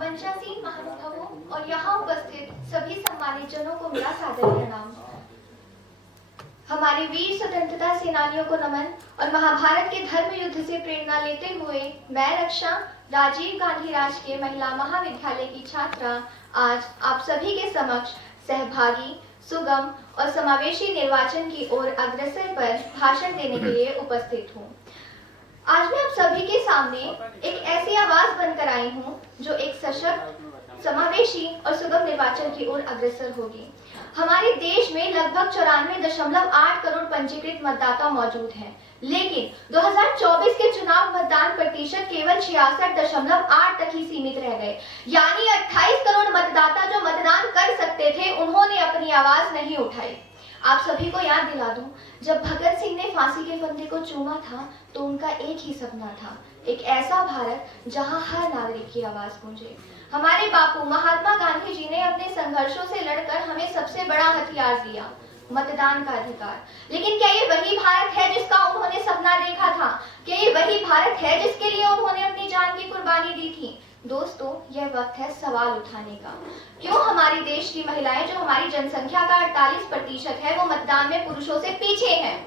मंचासीन महानुभावों और यहाँ उपस्थित सभी सम्मानित जनों को मेरा सादर प्रणाम। हमारे वीर स्वतंत्रता सेनानियों को नमन और महाभारत के धर्म युद्ध से प्रेरणा लेते हुए मैं रक्षा राजीव गांधी राजकीय महिला महाविद्यालय की छात्रा आज आप सभी के समक्ष सहभागी सुगम और समावेशी निर्वाचन की ओर अग्रसर पर भाषण देने के लिए उपस्थित हूँ। आज मैं आप सभी के सामने एक ऐसी आवाज बनकर आई हूँ जो एक सशक्त, समावेशी और सुगम निर्वाचन की ओर अग्रसर होगी। हमारे देश में लगभग 94.8 करोड़ पंजीकृत मतदाता मौजूद हैं, लेकिन 2024 के चुनाव मतदान प्रतिशत केवल 66.8 तक ही सीमित रह गए। यानी 28 करोड़ मतदाता जो मतदान कर सकते थे, उन्होंने अपनी आवाज नहीं उठाई। आप सभी को याद दिला दूं, जब भगत सिंह ने फांसी के फंदे को चूमा था तो उनका एक ही सपना था, एक ऐसा भारत जहां हर नागरिक की आवाज गूंजे। हमारे बापू महात्मा गांधी जी ने अपने संघर्षों से लड़कर हमें सबसे बड़ा हथियार दिया, मतदान का अधिकार। लेकिन क्या ये वही भारत है जिसका उन्होंने सपना देखा था? क्या ये वही भारत है जिसके लिए उन्होंने अपनी जान की कुर्बानी दी थी? दोस्तों, यह वक्त है सवाल उठाने का। क्यों हमारे देश की महिलाएं, जो हमारी जनसंख्या का 48% है, वो मतदान में पुरुषों से पीछे हैं?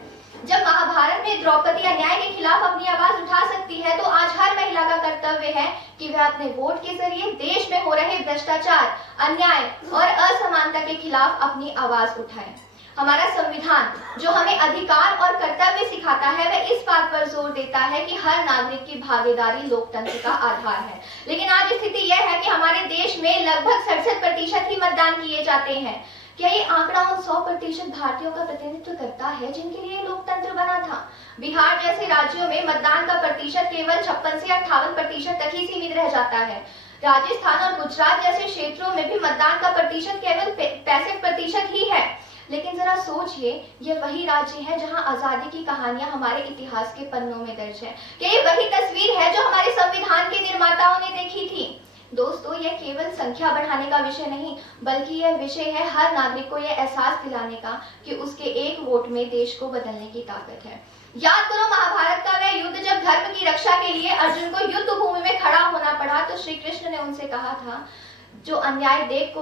जब महाभारत में द्रौपदी अन्याय के खिलाफ अपनी आवाज उठा सकती है, तो आज हर महिला का कर्तव्य है कि वह अपने वोट के जरिए देश में हो रहे भ्रष्टाचार, अन्याय और असमानता के खिलाफ अपनी आवाज उठाए। हमारा संविधान जो हमें अधिकार और कर्तव्य सिखाता है, वह इस बात पर जोर देता है कि हर नागरिक की भागीदारी लोकतंत्र का आधार है। लेकिन आज स्थिति यह है कि हमारे देश में लगभग 67% ही मतदान किए जाते हैं। क्या ये आंकड़ा उन 100% भारतीयों का प्रतिनिधित्व करता है जिनके लिए लोकतंत्र बना था? बिहार जैसे राज्यों में मतदान का प्रतिशत केवल 56 से 58% तक ही सीमित रह जाता है। राजस्थान और गुजरात जैसे क्षेत्रों में भी मतदान का प्रतिशत केवल 65% ही है। लेकिन जरा सोचिए, ये वही राज्य है जहां आजादी की कहानियां हमारे इतिहास के पन्नों में दर्ज है। क्या ये वही तस्वीर है जो हमारे संविधान के निर्माताओं ने देखी थी? दोस्तों, यह केवल संख्या बढ़ाने का विषय नहीं, बल्कि यह विषय है हर नागरिक को यह एहसास दिलाने का कि उसके एक वोट में देश को बदलने की ताकत है। याद करो महाभारत का वह युद्ध, जब धर्म की रक्षा के लिए अर्जुन को युद्ध भूमि में खड़ा होना पड़ा, तो श्री कृष्ण ने उनसे कहा था, जो अन्याय देख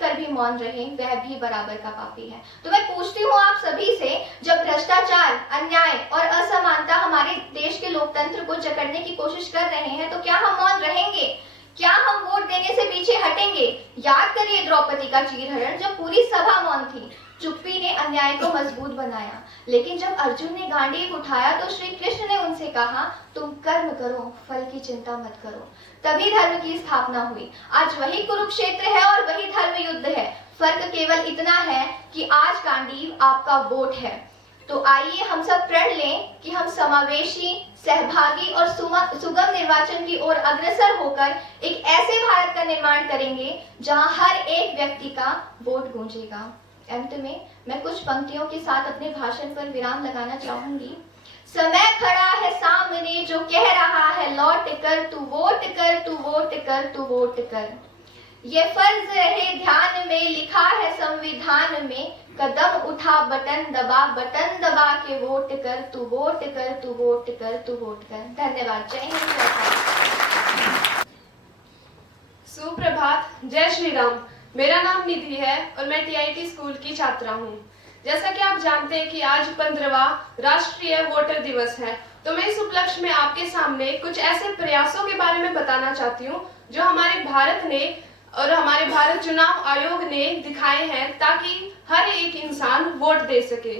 कर भी मौन रहे, वह भी बराबर का पापी है। तो मैं पूछती हूँ आप सभी से, जब भ्रष्टाचार, अन्याय और असमानता हमारे देश के लोकतंत्र को जकड़ने की कोशिश कर रहे हैं, तो क्या हम मौन रहेंगे? क्या हम वोट देने से पीछे हटेंगे? याद करिए द्रौपदी का चीरहरण, जब पूरी सभा मौन थी। चुप्पी ने अन्याय को मजबूत बनाया। लेकिन जब अर्जुन ने गांडीव उठाया तो श्री कृष्ण ने उनसे कहा, तुम कर्म करो, फल की चिंता मत करो। तभी धर्म की स्थापना हुई। आज वही कुरुक्षेत्र है और वही धर्म युद्ध है। फर्क केवल इतना है कि आज गांडीव आपका वोट है। तो आइए हम सब प्रण लें कि हम समावेशी, सहभागी और सुगम निर्वाचन की ओर अग्रसर होकर एक ऐसे भारत का निर्माण करेंगे जहां हर एक व्यक्ति का वोट गूंजेगा। अंत में मैं कुछ पंक्तियों के साथ अपने भाषण पर विराम लगाना चाहूंगी। समय खड़ा है सामने जो कह रहा है, लौट कर तू वोट कर, तू वोट कर, तू वोट कर। ये फर्ज रहे ध्यान में, लिखा है संविधान में, कदम उठा बटन दबा के वोट कर, तू वोट कर, तू वोट कर, तू वोट कर। धन्यवाद। जय हिंद। सुप्रभात। जय श्री राम। मेरा नाम निधि है और मैं टीआईटी स्कूल की छात्रा हूँ। जैसा कि आप जानते हैं कि आज 15वां राष्ट्रीय वोटर दिवस है, तो मैं इस उपलक्ष्य में आपके सामने कुछ ऐसे प्रयासों के बारे में बताना चाहती हूँ जो हमारे भारत ने और हमारे भारत चुनाव आयोग ने दिखाए हैं, ताकि हर एक इंसान वोट दे सके।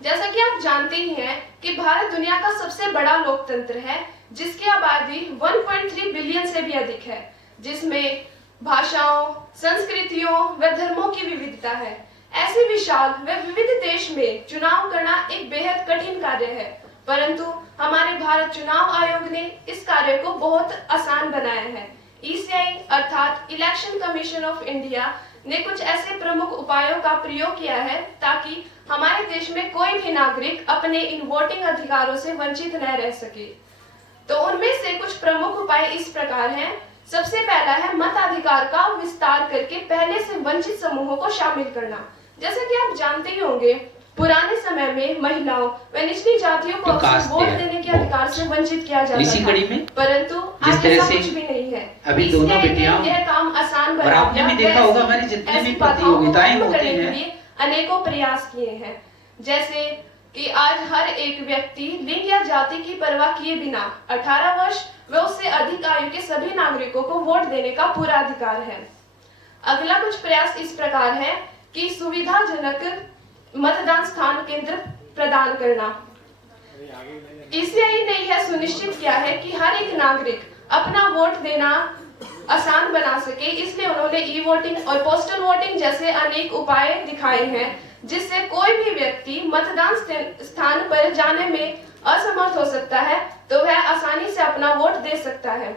जैसा कि आप जानते ही हैं कि भारत दुनिया का सबसे बड़ा लोकतंत्र है, जिसकी आबादी 1.3 बिलियन से भी अधिक है, जिसमें भाषाओं, संस्कृतियों व धर्मों की विविधता है। ऐसे विशाल व विविध देश में चुनाव करना एक बेहद कठिन कार्य है, परंतु हमारे भारत चुनाव आयोग ने इस कार्य को बहुत आसान बनाया है। ईसीआई अर्थात इलेक्शन कमीशन ऑफ इंडिया ने कुछ ऐसे प्रमुख उपायों का प्रयोग किया है ताकि हमारे देश में कोई भी नागरिक अपने इन वोटिंग अधिकारों से वंचित न रह सके। तो उनमें से कुछ प्रमुख उपाय इस प्रकार हैं। सबसे पहला है मताधिकार का विस्तार करके पहले से वंचित समूहों को शामिल करना। जैसा कि आप जानते ही होंगे, पुराने समय में महिलाओं व निचली जातियों को वोट देने के अधिकार से वंचित किया जाता था, परंतु आज ऐसा कुछ भी नहीं है। अभी दोनों बेटियां, यह काम आसान और आपने भी देखा होगा हमारी जितनी भी प्रतियोगिताएं होती हैं, अनेकों प्रयास किए हैं। जैसे कि आज हर एक व्यक्ति लिंग या जाति की परवाह किए बिना 18 वर्ष व उससे अधिक आयु के सभी नागरिकों को वोट देने का पूरा अधिकार है। अगला कुछ प्रयास इस प्रकार है कि सुविधाजनक मतदान स्थान केंद्र प्रदान करना। ईसीआई ने यह सुनिश्चित किया है कि हर एक नागरिक अपना वोट देना आसान बना सके, इसलिए उन्होंने ई वोटिंग और पोस्टल वोटिंग जैसे अनेक उपाय दिखाए हैं, जिससे कोई भी व्यक्ति मतदान स्थान पर जाने में असमर्थ हो सकता है तो वह आसानी से अपना वोट दे सकता है।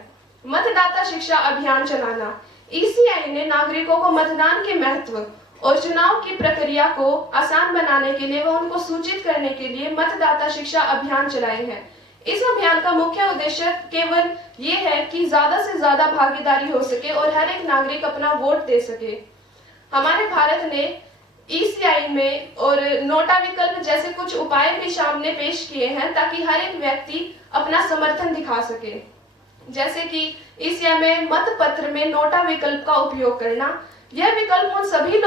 मतदाता शिक्षा अभियान चलाना। ईसीआई ने नागरिकों को मतदान के महत्व और चुनाव की प्रक्रिया को आसान बनाने के लिए व उनको सूचित करने के लिए मतदाता शिक्षा अभियान चलाए हैं। इस अभियान का मुख्य उद्देश्य केवल ये है कि ज्यादा से ज्यादा भागीदारी हो सके और हर एक नागरिक अपना वोट दे सके। हमारे भारत ने ईसीआई में और नोटा विकल्प जैसे कुछ उपाय भी सामने पेश किए हैं ताकि हर एक व्यक्ति अपना समर्थन दिखा सके। जैसे कि ईसीआई में मत पत्र में नोटा विकल्प का उपयोग करना। यह विकल्प उन सभी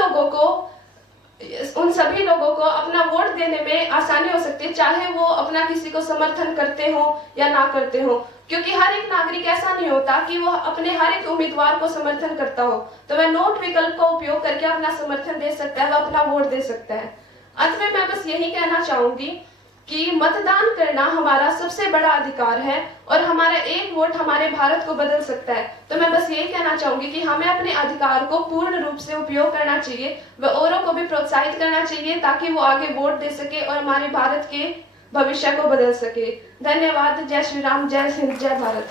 लोगों को अपना वोट देने में आसानी हो सकती है, चाहे वो अपना किसी को समर्थन करते हो या ना करते हो, क्योंकि हर एक नागरिक ऐसा नहीं होता कि वो अपने हर एक उम्मीदवार को समर्थन करता हो, तो वह नोट विकल्प का उपयोग करके अपना समर्थन दे सकता है, वह अपना वोट दे सकता है। अंत में मैं बस यही कहना चाहूंगी कि मतदान करना हमारा सबसे बड़ा अधिकार है और हमारा एक वोट हमारे भारत को बदल सकता है। तो मैं बस यही कहना चाहूंगी कि हमें अपने अधिकार को पूर्ण रूप से उपयोग करना चाहिए व औरों को भी प्रोत्साहित करना चाहिए ताकि वो आगे वोट दे सके और हमारे भारत के भविष्य को बदल सके। धन्यवाद। जय श्री राम, जय हिंद, जय भारत।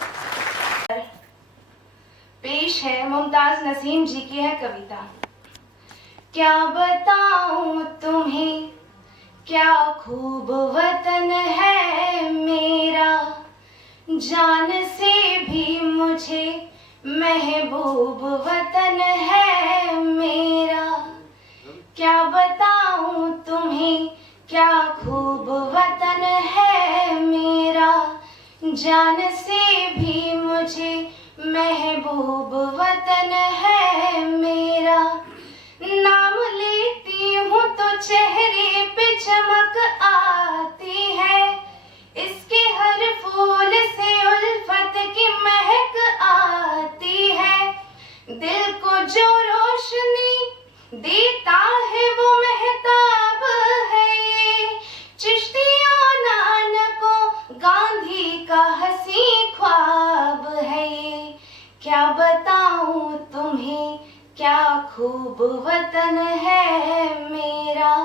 पेश है मुमताज नसीम जी की है कविता। क्या बताऊं तुम्हें क्या खूब वतन है मेरा, जान से भी मुझे महबूब वतन है मेरा। क्या बताऊं तुम्हें क्या खूब वतन है मेरा, जान से भी मुझे महबूब वतन है मेरा। नाम लेती हूँ तो चेहरे पे चमक आती है, इसके हर फूल से उल्फत की महक आती है। दिल को जो रोशनी देता है वो महताब है ये, चिश्तियों नानकों गांधी का हंसी ख्वाब है ये। क्या बताऊं तुम्हें क्या खूब वतन है मेरा,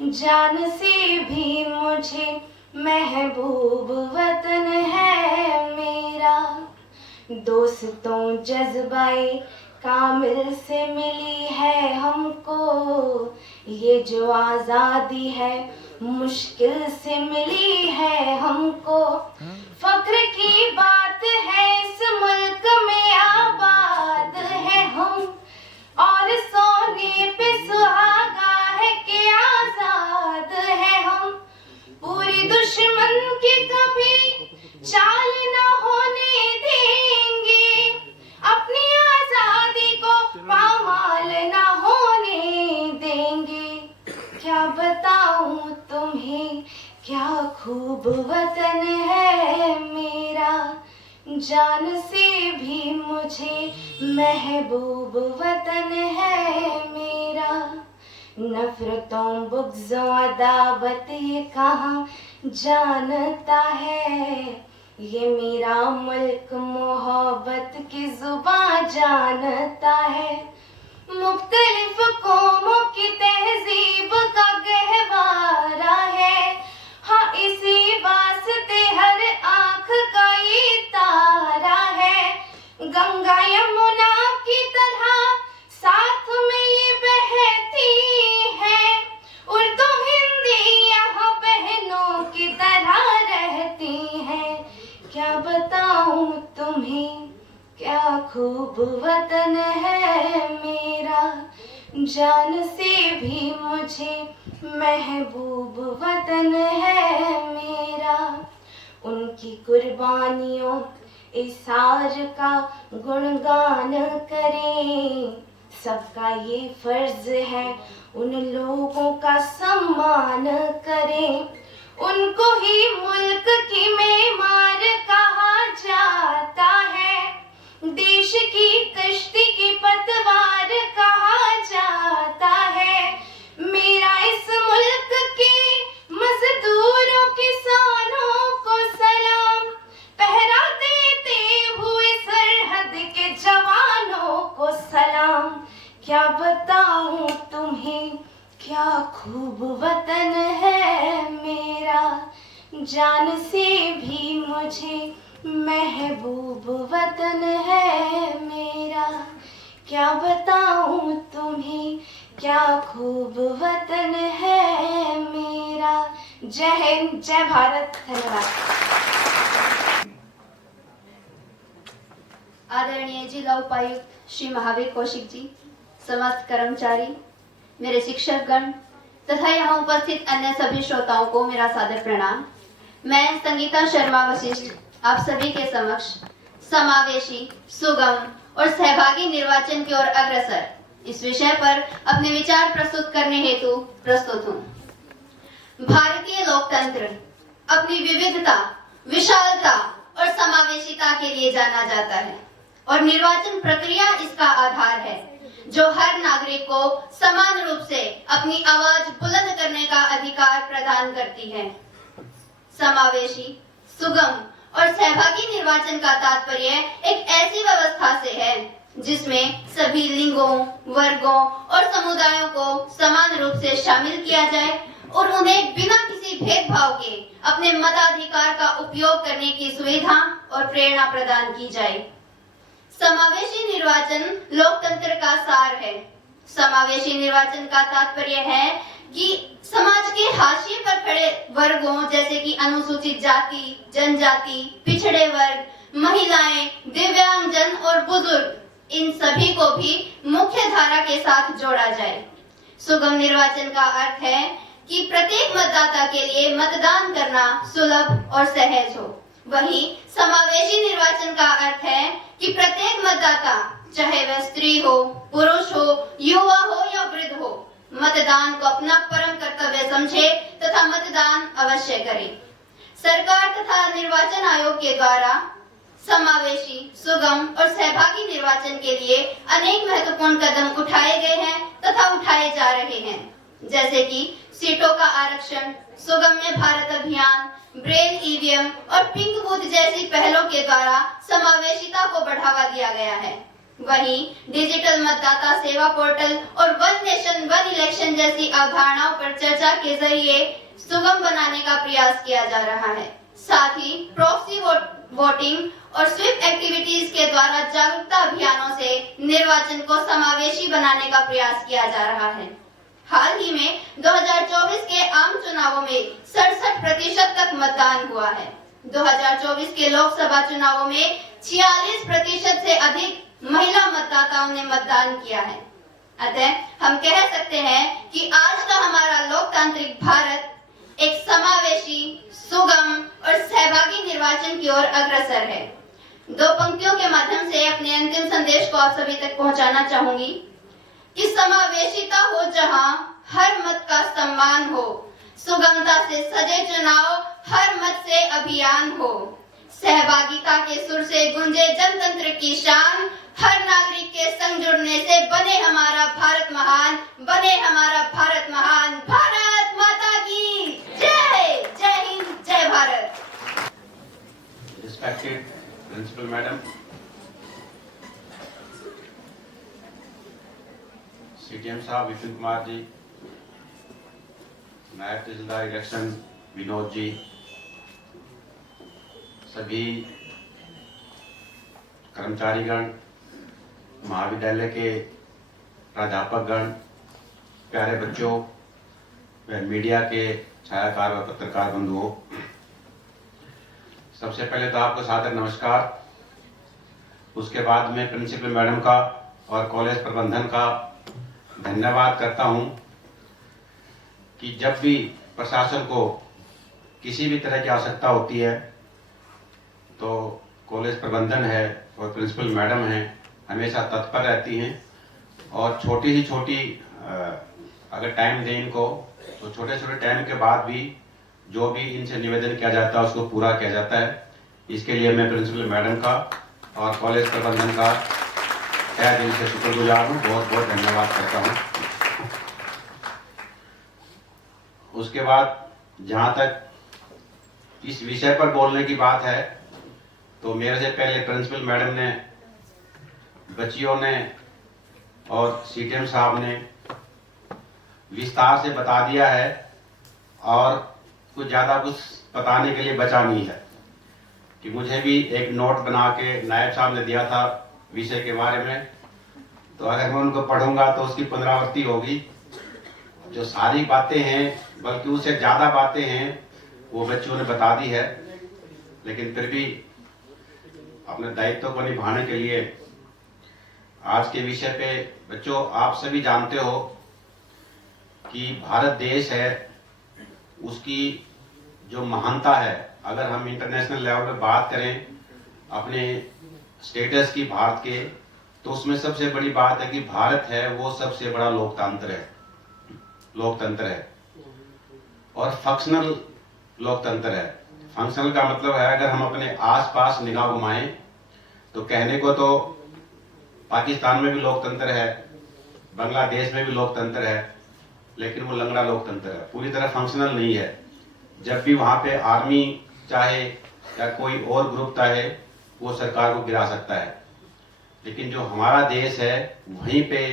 जान से भी मुझे महबूब वतन है मेरा। दोस्तों जज्बाए कामिल से मिली है हमको, ये जो आजादी है मुश्किल से मिली है हमको। फक्र की बात है इस मुल्क में आबाद है हम, और सोने पे सुहागा है कि आजाद है हम। पूरी दुश्मन की कभी चाल न होने देंगे, अपनी आजादी को पामाल न होने देंगे। क्या बताऊं तुम्हें क्या खूब वतन है मेरा, जान से भी मुझे महबूब वतन है मेरा। नफरतों बुग़्ज़ों अदावत ये कहाँ जानता है, ये मेरा मुल्क मोहब्बत की जुबान जानता है। मुख्तलिफ कौमों की तहजीब का गहवारा है, हाँ इसी वास्ते हर आँख का ये तारा है। गंगा यमुना की तरह साथ में ये बहती है, उर्दू हिंदी यहाँ बहनों की तरह रहती हैं। क्या बताऊं तुम्हें क्या खूब वतन है मेरा, जान से भी मुझे महबूब वतन है मेरा। उनकी कुर्बानियों इसार का गुणगान करें। सबका ये फर्ज है उन लोगों का सम्मान करें। उनको ही मुल्क की मेमार कहा जाता है, देश की कश्ती की पतवार कहा जाता है। मेरा इस मुल्क के मजदूरों किसानों को सलाम, पहरा देते हुए सरहद के जवानों को सलाम। क्या बताऊं तुम्हें क्या खूब वतन है मेरा, जान से भी मुझे महबूब वतन है मेरा। क्या बताऊं तुम्हें क्या खूब वतन है मेरा। जय हिंद, जय भारत, धन्यवाद। आदरणीय जिला उपायुक्त श्री महावीर कौशिक जी, समस्त कर्मचारी, मेरे शिक्षकगण तथा यहाँ उपस्थित अन्य सभी श्रोताओं को मेरा सादर प्रणाम। मैं संगीता शर्मा वशिष्ठ आप सभी के समक्ष समावेशी, सुगम और सहभागी निर्वाचन की ओर अग्रसर इस विषय पर अपने विचार प्रस्तुत करने हेतु प्रस्तुत हूँ। भारतीय लोकतंत्र अपनी विविधता, विशालता और समावेशिता के लिए जाना जाता है और निर्वाचन प्रक्रिया इसका आधार है, जो हर नागरिक को समान रूप से अपनी आवाज बुलंद करने का अधिकार प्रदान करती है। समावेशी, सुगम और सहभागी निर्वाचन का तात्पर्य एक ऐसी व्यवस्था से है जिसमें सभी लिंगों, वर्गों और समुदायों को समान रूप से शामिल किया जाए और उन्हें बिना किसी भेदभाव के अपने मताधिकार का उपयोग करने की सुविधा और प्रेरणा प्रदान की जाए। समावेशी निर्वाचन लोकतंत्र का सार है। समावेशी निर्वाचन का तात्पर्य है कि समाज के हाशिए पर खड़े वर्गों जैसे कि अनुसूचित जाति, जनजाति, पिछड़े वर्ग, महिलाएं, दिव्यांगजन और बुजुर्ग, इन सभी को भी मुख्य धारा के साथ जोड़ा जाए। सुगम निर्वाचन का अर्थ है कि प्रत्येक मतदाता के लिए मतदान करना सुलभ और सहज हो। वहीं समावेशी निर्वाचन का अर्थ है कि प्रत्येक मतदाता, चाहे वह स्त्री हो, पुरुष हो, युवा हो या वृद्ध हो, मतदान को अपना परम कर्तव्य समझे तथा मतदान अवश्य करे। सरकार तथा निर्वाचन आयोग के द्वारा समावेशी, सुगम और सहभागी निर्वाचन के लिए अनेक महत्वपूर्ण कदम उठाए गए हैं तथा उठाए जा रहे हैं, जैसे कि सीटों का आरक्षण, सुगम्य भारत अभियान, ब्रेल ईवीएम और पिंक बूथ जैसी पहलों के द्वारा समावेशिता को बढ़ावा दिया गया है। वहीं डिजिटल मतदाता सेवा पोर्टल और वन नेशन वन इलेक्शन जैसी अवधारणाओं पर चर्चा के जरिए सुगम बनाने का प्रयास किया जा रहा है। साथ ही प्रॉक्सी वोटिंग और स्वीप एक्टिविटीज के द्वारा जागरूकता अभियानों से निर्वाचन को समावेशी बनाने का प्रयास किया जा रहा है। हाल ही में 2024 के आम चुनावों में 67% तक मतदान हुआ है। 2024 के लोकसभा चुनावों में 46% से अधिक महिला मतदाताओं ने मतदान किया है। अतः हम कह सकते हैं कि आज का हमारा लोकतांत्रिक भारत एक समावेशी, सुगम और सहभागी निर्वाचन की ओर अग्रसर है। दो पंक्तियों के माध्यम से अपने अंतिम संदेश को आप सभी तक पहुंचाना चाहूंगी कि समावेशिता हो जहां हर मत का सम्मान हो, सुगमता से सजे चुनाव हर मत से अभियान हो, सहभागिता के सुर से गूंजे जनतंत्र की शान, हर नागरिक के संग जुड़ने से बने हमारा भारत महान, बने हमारा भारत महान। भारत माता की जय। जय हिंद, जय Bharat. Respected Principal Madam, CTM साहब विपिन कुमार जी, नायब तहसीलदार इलेक्शन विनोद जी, सभी कर्मचारीगण, महाविद्यालय के प्राध्यापकगण, प्यारे बच्चों व मीडिया के छायाकार व पत्रकार बंधुओं, सबसे पहले तो आपको सादर नमस्कार। उसके बाद में प्रिंसिपल मैडम का और कॉलेज प्रबंधन का धन्यवाद करता हूं कि जब भी प्रशासन को किसी भी तरह की आवश्यकता होती है तो कॉलेज प्रबंधन है और प्रिंसिपल मैडम हैं हमेशा तत्पर रहती हैं और छोटी ही छोटी अगर टाइम दें इनको तो छोटे छोटे टाइम के बाद भी जो भी इनसे निवेदन किया जाता है उसको पूरा किया जाता है। इसके लिए मैं प्रिंसिपल मैडम का और कॉलेज प्रबंधन का तहे दिल से शुक्रगुजार हूँ, बहुत बहुत धन्यवाद करता हूँ। उसके बाद जहाँ तक इस विषय पर बोलने की बात है तो मेरे से पहले प्रिंसिपल मैडम ने, बच्चियों ने और सीटीएम साहब ने विस्तार से बता दिया है और कुछ ज़्यादा कुछ बताने के लिए बचा नहीं है कि मुझे भी एक नोट बना के नायब साहब ने दिया था विषय के बारे में, तो अगर मैं उनको पढ़ूंगा तो उसकी पुनरावृत्ति होगी। जो सारी बातें हैं बल्कि उससे ज़्यादा बातें हैं वो बच्चों ने बता दी है, लेकिन फिर भी अपने दायित्व को निभाने के लिए आज के विषय पे बच्चों आप सभी जानते हो कि भारत देश है, उसकी जो महानता है, अगर हम इंटरनेशनल लेवल पे बात करें अपने स्टेटस की भारत के, तो उसमें सबसे बड़ी बात है कि भारत है वो सबसे बड़ा लोकतंत्र है और फंक्शनल लोकतंत्र है। फंक्शनल का मतलब है अगर हम अपने आसपास निगाह घुमाएं तो कहने को तो पाकिस्तान में भी लोकतंत्र है, बांग्लादेश में भी लोकतंत्र है, लेकिन वो लंगड़ा लोकतंत्र है, पूरी तरह फंक्शनल नहीं है। जब भी वहां पे आर्मी चाहे या कोई और ग्रुप चाहे वो सरकार को गिरा सकता है, लेकिन जो हमारा देश है वहीं पे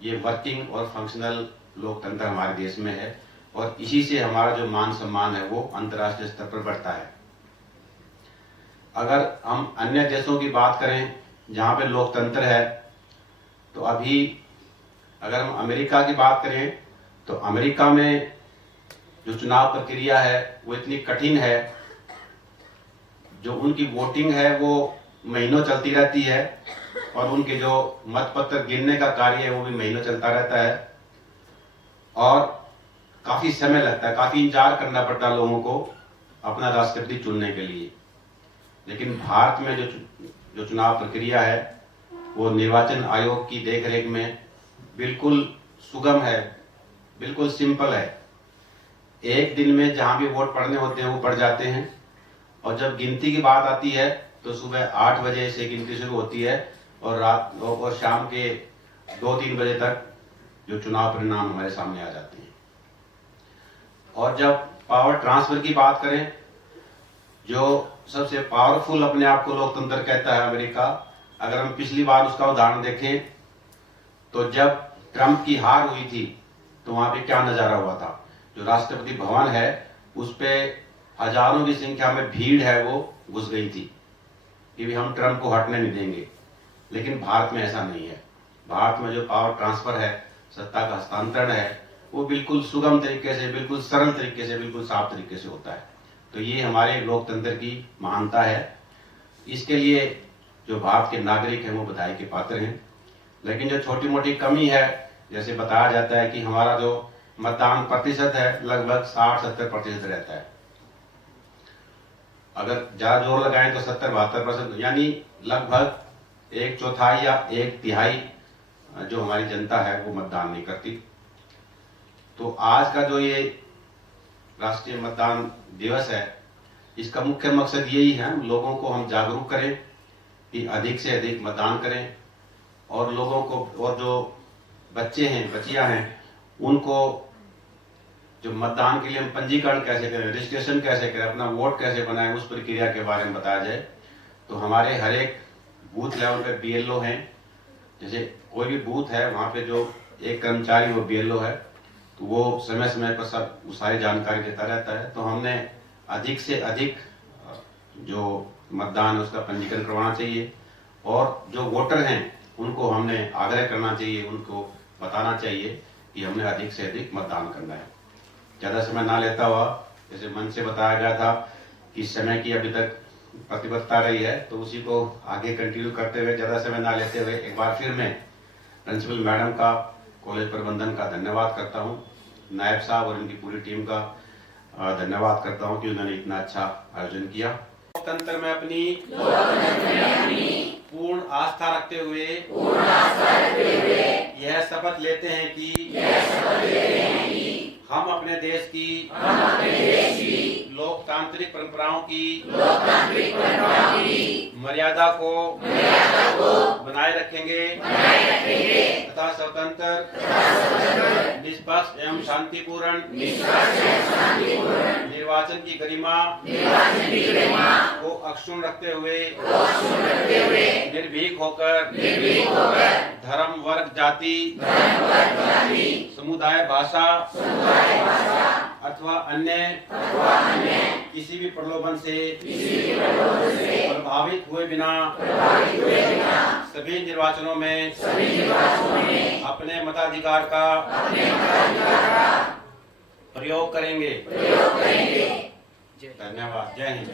ये वर्किंग और फंक्शनल लोकतंत्र हमारे देश में है और इसी से हमारा जो मान सम्मान है वो अंतर्राष्ट्रीय स्तर पर बढ़ता है। अगर हम अन्य देशों की बात करें जहाँ पे लोकतंत्र है, तो अभी अगर हम अमेरिका की बात करें तो अमेरिका में जो चुनाव प्रक्रिया है वो इतनी कठिन है, जो उनकी वोटिंग है वो महीनों चलती रहती है और उनके जो मतपत्र गिनने का कार्य है वो भी महीनों चलता रहता है और काफी समय लगता है, काफी इंतजार करना पड़ता है लोगों को अपना राष्ट्रपति चुनने के लिए। लेकिन भारत में जो चुनाव प्रक्रिया है वो निर्वाचन आयोग की देखरेख में बिल्कुल सुगम है, बिल्कुल सिंपल है। एक दिन में जहां भी वोट पड़ने होते हैं वो पड़ जाते हैं और जब गिनती की बात आती है तो सुबह 8 बजे से गिनती शुरू होती है और रात और शाम के 2-3 बजे तक जो चुनाव परिणाम हमारे सामने आ जाते हैं। और जब पावर ट्रांसफर की बात करें, जो सबसे पावरफुल अपने आप को लोकतंत्र कहता है अमेरिका, अगर हम पिछली बार उसका उदाहरण देखें तो जब ट्रंप की हार हुई थी तो वहां पे क्या नजारा हुआ था। जो राष्ट्रपति भवन है उस पे हजारों की संख्या में भीड़ है वो घुस गई थी कि भी हम ट्रंप को हटने नहीं देंगे। लेकिन भारत में ऐसा नहीं है। भारत में जो पावर ट्रांसफर है, सत्ता का हस्तांतरण है, वो बिल्कुल सुगम तरीके से, बिल्कुल सरल तरीके से, बिल्कुल साफ तरीके से होता है। तो ये हमारे लोकतंत्र की महानता है। इसके लिए जो भारत के नागरिक हैं वो बधाई के पात्र हैं। लेकिन जो छोटी मोटी कमी है, जैसे बताया जाता है कि हमारा जो मतदान प्रतिशत है लगभग 60-70% रहता है। अगर ज्यादा जोर लगाएं तो 70-72%, यानी लगभग 1/4 या 1/3 जो हमारी जनता है वो मतदान नहीं करती। तो आज का जो ये राष्ट्रीय मतदान दिवस है, इसका मुख्य मकसद यही है, लोगों को हम जागरूक करें कि अधिक से अधिक मतदान करें और लोगों को, और जो बच्चे हैं, बच्चियां हैं, उनको जो मतदान के लिए हम पंजीकरण कैसे करें, रजिस्ट्रेशन कैसे करें, अपना वोट कैसे बनाएं, उस प्रक्रिया के बारे में बताया जाए। तो हमारे हर एक बूथ लेवल पे BLO हैं। जैसे कोई भी बूथ है वहाँ पे जो एक कर्मचारी वो BLO है, तो वो समय समय पर सब सारी जानकारी देता रहता है। तो हमने अधिक से अधिक जो मतदान है उसका पंजीकरण करवाना चाहिए और जो वोटर हैं उनको हमने आग्रह करना चाहिए, उनको बताना चाहिए कि हमने अधिक से अधिक मतदान करना है। ज़्यादा समय ना लेता हुआ, जैसे मन से बताया गया था कि समय की अभी तक प्रतिबद्धता रही है, तो उसी को आगे कंटिन्यू करते हुए, ज़्यादा समय ना लेते हुए, एक बार फिर मैं प्रिंसिपल मैडम का, कॉलेज प्रबंधन का धन्यवाद करता हूँ, नायब साहब और इनकी पूरी टीम का धन्यवाद करता हूँ कि उन्होंने इतना अच्छा आयोजन किया। लोकतंत्र में अपनी पूर्ण आस्था रखते हुए यह शपथ लेते हैं कि हम अपने देश की लोकतांत्रिक परंपराओं की मर्यादा को बनाए रखेंगे तथा स्वतंत्र निष्पक्ष एवं शांतिपूर्ण निर्वाचन की गरिमा को अक्षुण्ण रखते हुए निर्भीक होकर धर्म वर्ग जाति समुदाय भाषा अथवा अन्य किसी भी प्रलोभन से प्रभावित हुए बिना सभी निर्वाचनों में अपने मताधिकार का प्रयोग करेंगे। धन्यवाद। जय हिंद।